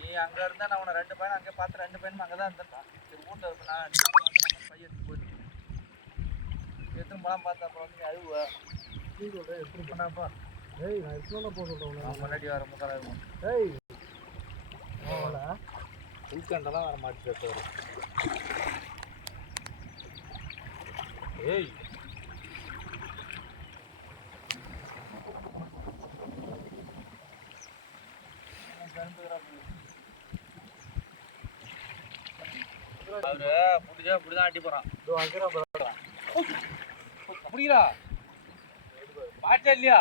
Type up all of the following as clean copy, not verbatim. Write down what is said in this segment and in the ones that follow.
நீ அங்க இருந்தா நான் உன 2 பையன் அங்கே பார்த்து 2 பையனும் அங்கே தான் இருந்திருக்கான். சரி வீட்டில் இருப்பேன் நான் நம்ம பையனுக்கு போயிட்டு எத்தனை படம் பார்த்து அப்புறம் வந்து நீ அழுவ எப்படி பண்ணாப்பா. ஏய் நான் எத்தனை போக சொல்கிறேன் நான் முன்னாடி வர முக்கால் இருக்கும். ஏய் உள்கண்டெல்லாம் வர மாட்டேன் வரும். ஏய் அவரு புடிச்சா இப்படிதான் அட்டி போறான். புடிக்கிறா பாட்டா இல்லையா?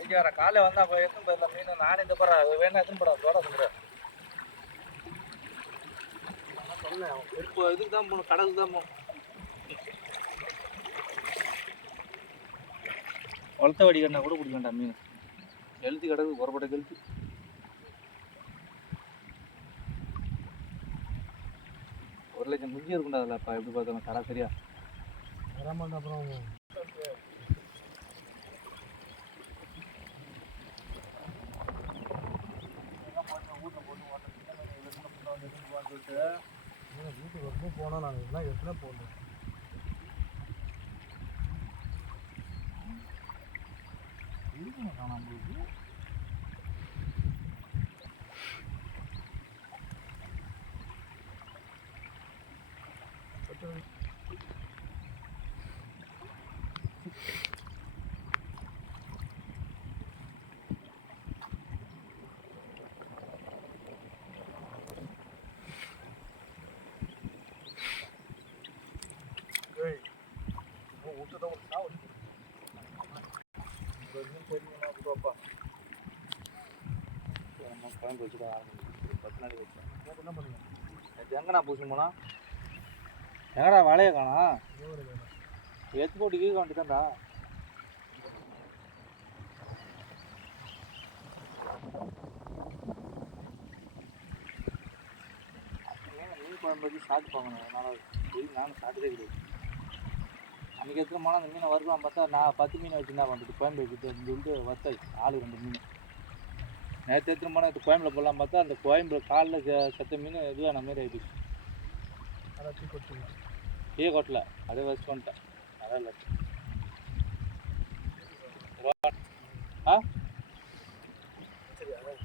ஐயா காலை வந்தா எத்தனை போயிடலாம் மீன். நானே இந்த போறா வேணா எத்தனை போறா தோட சொல்றேன். சொன்னேன் இப்போ இதுக்கு தான் போகணும், கடலுக்கு தான் போகணும். வளர்த்த வடிகண்ணா கூட பிடிக்க வேண்டாம் மீன். கெளுத்தி கிடக்கு புறப்பட்ட கெளுத்தி. 1 லட்சம் குஞ்சு இருக்குண்டா அதில்ப்பா. எப்படி பார்த்தாலும் சராசரியா வராமல் அப்புறம் வீட்டுக்கு ரொம்ப போனால் நாங்கள் இதெல்லாம் எத்தனை போடணும். நம்மளுக்கு குழம்பு வச்சுட்டு 10 நாளைக்கு வச்சேன். என்ன பண்ணுங்க எங்கண்ணா பூசி போனா எங்கடா வலைய காணா எடுத்து போட்டு கீழே வந்துட்டான்டா. மீன் குழம்பு வச்சு சாப்பிட்டு போகணும். அதனால் நானும் சாப்பிட்டதே கிடையாது. அன்றைக்கி எடுத்துகிட்டு போனால் அந்த மீனை வருவான் பார்த்தா நான் 10 மீனை வச்சு என்ன பண்ணுறது குழம்பு வச்சுட்டு சொல்லிட்டு வத்தாய் ஆளு 2 மீன். நேற்று எடுத்துகிட்டு போனால் இது கோயம்பில் போடலாம் பார்த்தா அந்த கோயம்புல காலில் செத்த மீன் இதுவான மாரி ஆகிடுச்சு. அதாச்சும் கொட்டுங்க டீ கொட்டல அதே வச்சு வந்துட்டேன். அதான் இல்லை ஆ சரி அதான்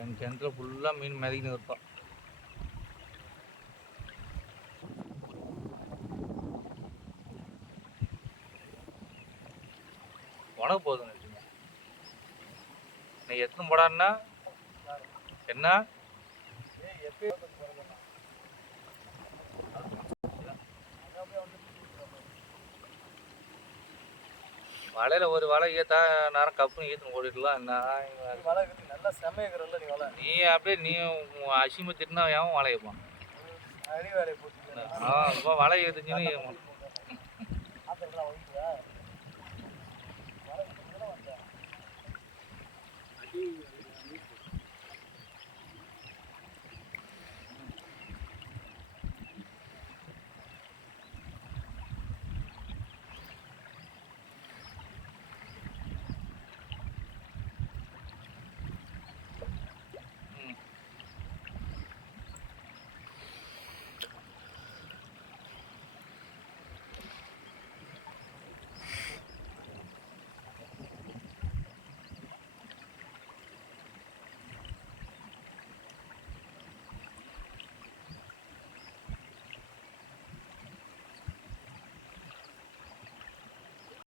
என் கிணத்துல ஃபுல்லாக மீன் மிதக்கின்னு இருப்பான். உனக்கு போதுங்க நீ எத்தனை போடான்னா என்ன வலையில ஒரு வலை ஏற்றா நேரம் கப்புன்னு ஈத்துன்னு ஓடிடலாம். வலை நல்லா செமையாகிறல்ல நீ வலை. நீ அப்படியே நீ அசிம திட்டினா ஏன் வலையப்பான் அடி வேலையை போட்டு வலை ஏற்றுச்சுன்னு அடி